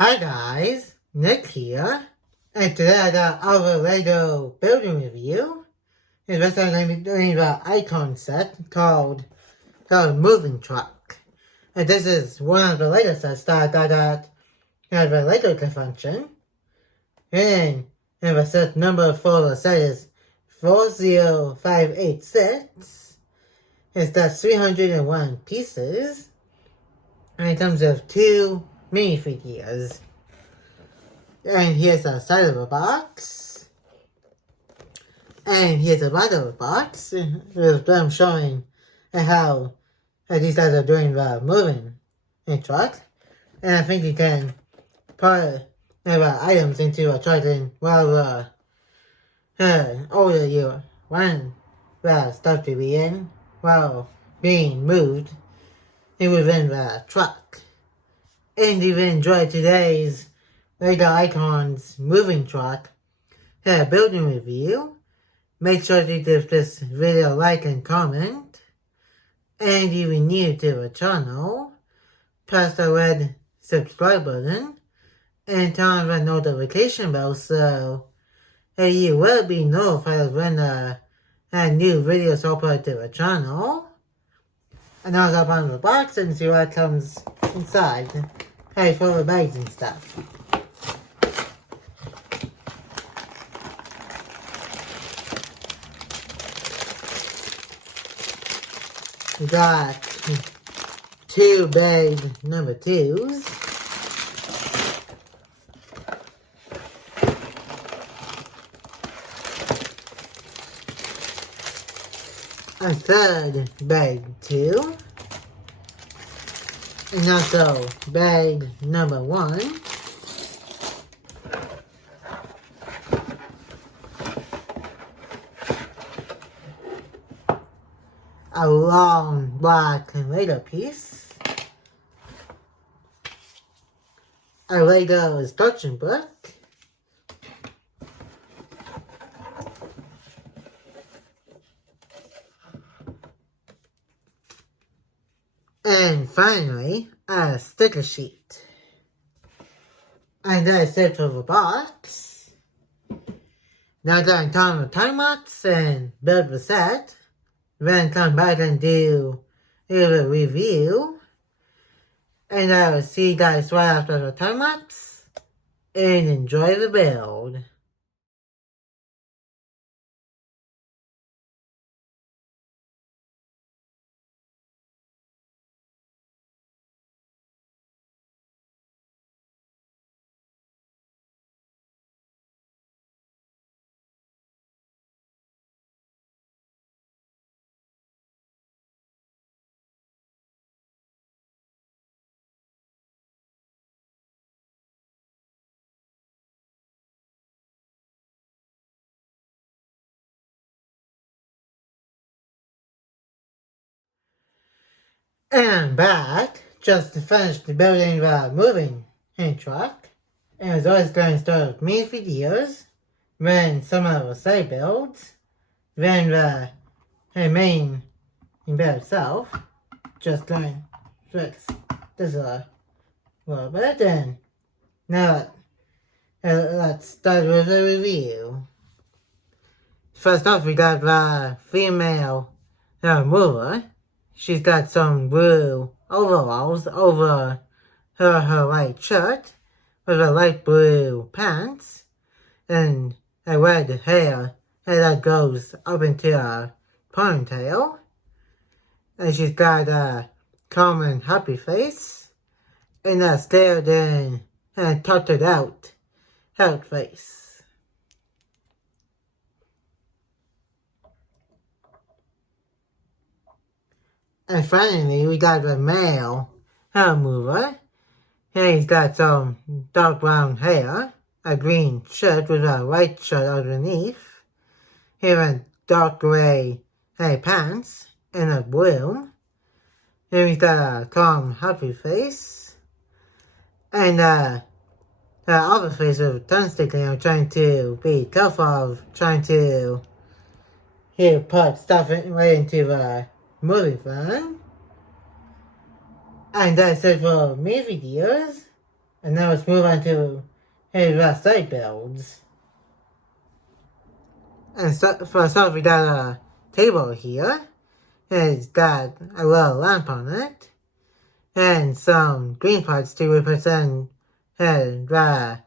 Hi guys, Nick here, and today I got our Lego building review. And this time I'm going to be doing the icon set called Moving Truck. And this is one of the Lego sets that I got at the Lego convention. And the set number for the set is 40586. It's got 301 pieces. And it comes with 2 minifigures. And here's the side of the box. And here's the bottom of the box. With them showing how these guys are doing the moving in truck. And I think you can put items into a truck and while the older you want the stuff to be in while being moved within the truck. And if you enjoyed today's Lego Icons moving truck building review, make sure to give this video a like and comment. And if you're new to the channel, press the red subscribe button and turn on the notification bell so you will be notified when a new videos upload to the channel. And also open the box and see what comes inside. Hey, for the bags and stuff. We got 2 bag number 2s. A 3rd bag 2. And also bag number 1. A long black Lego piece. A Lego instruction book. And finally, a sticker sheet. And that's it for the box. Now I'm going to turn the time lapse and build the set. Then come back and do a review. And I will see you guys right after the time lapse. And enjoy the build. And I'm back, just to finish building the moving hand truck. And as always going to start with mini videos, then some of the side builds, then the main build itself. Just going to fix this a little bit, and now let's start with the review. First off, we got the female mover. She's got some blue overalls over her white shirt with a light blue pants and a red hair that goes up into a ponytail. And she's got a calm and happy face and a stared in and tutted out face. And finally, we got the male hair mover. He's got some dark brown hair, a green shirt with a white shirt underneath, here a dark gray pants, and a blue. Here he's got a calm, happy face, and the other face with a thumbstick, trying to be careful of trying to put stuff right into the moving van. And that's it for me videos. And now let's move on to his side builds. And so, for start, we got a table here. It's got a little lamp on it. And some green parts to represent the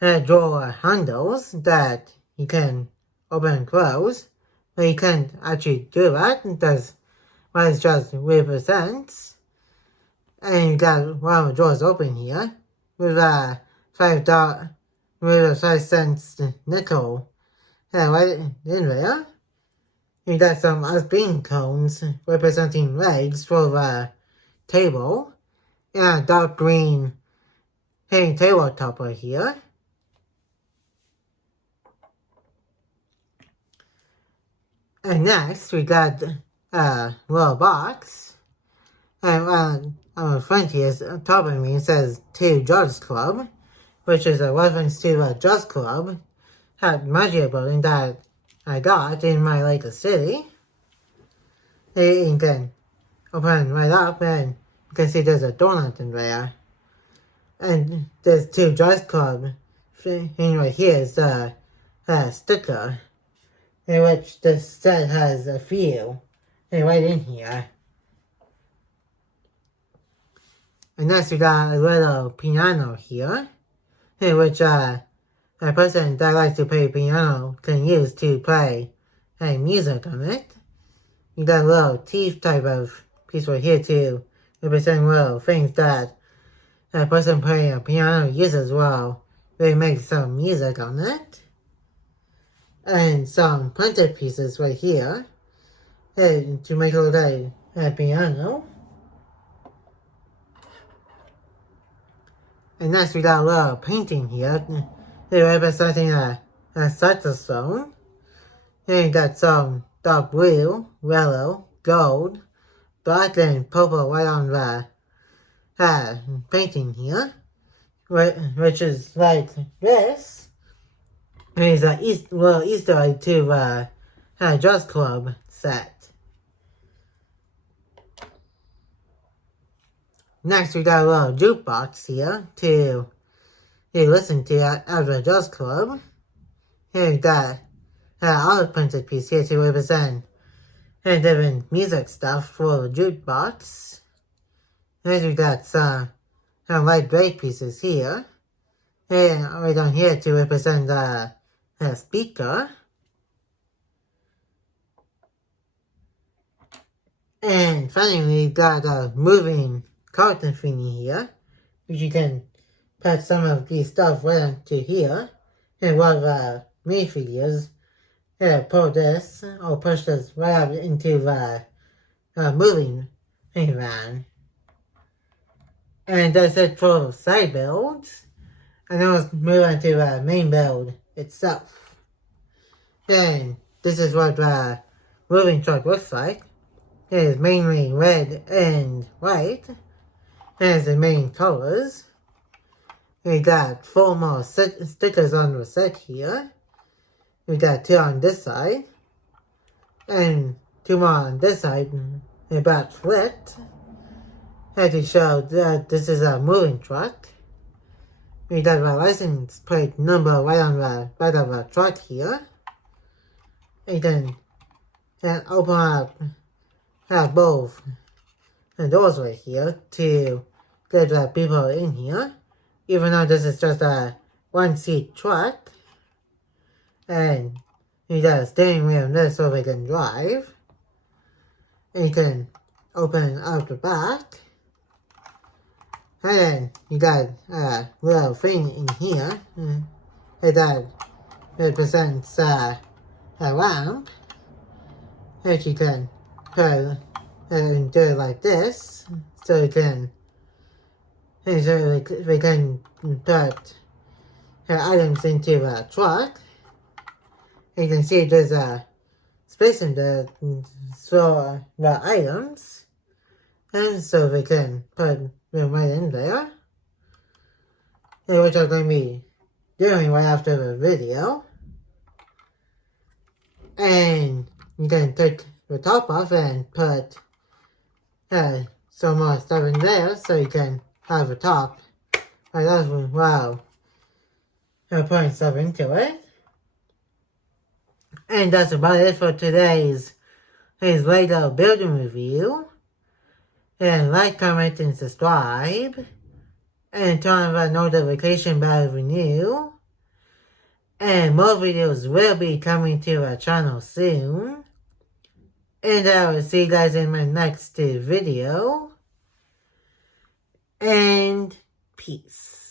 drawer handles that you can open and close. But you can't actually do that because what it just represents. And you got one of the drawers open here with a $5 nickel right in there. You got some ice cream cones representing legs for the table, and a dark green hanging tabletop right here. And next we got a little box, and on the front here, top of me, it says to Judge Club, which is a reference to the Judge Club at Magic Building that I got in my latest city. You can open right up and you can see there's a donut in there. And there's two Judge Club thing right here is a sticker in which the set has a few right in here. And next we got a little piano here, in which a person that likes to play piano can use to play music on it. You got a little teeth type of piece right here to represent little things that a person playing a piano uses while they make some music on it. And some printed pieces right here to make it look like a piano. And next we got a little painting here. They're representing a saxophone. And you got some dark blue, yellow, gold, black, and purple right on the painting here. Which is like this. And it's a little Easter egg to the Jazz Club set. Next we got a little jukebox here to listen to at the Jazz Club. Here we got other printed piece here to represent different music stuff for the jukebox. Next we got some light gray pieces here. And right on here to represent the speaker. And finally we got a moving carton thingy here, which you can put some of these stuff right onto here. And one of the minifigures, pull this or push this right up into the moving van. And that's it for side builds. And then let's move on to the main build itself. And this is what the moving truck looks like. It is mainly red and white as the main colors. We got 4 more stickers on the set here. We got 2 on this side. And 2 more on this side about flipped. And to show that this is a moving truck. We got the license plate number right on the back of the truck here. You can open up both the doors right here to get the people in here. Even though this is just a 1-seat truck. And you got a steering wheel in there so they can drive. And you can open out the back. And you got a little thing in here that represents a lamp that you can put and do it like this, so we can put items into the truck. You can see there's a space in there for the items, and so we can put them right in there, and which I'm going to be doing right after the video. And you can take the top off and put some more stuff in there so you can have the top that's wow. I'm putting stuff into it. And that's about it for today's Lego building review. And like, comment, and subscribe. And turn on the notification bell if you're new. And more videos will be coming to our channel soon. And I will see you guys in my next video. And peace.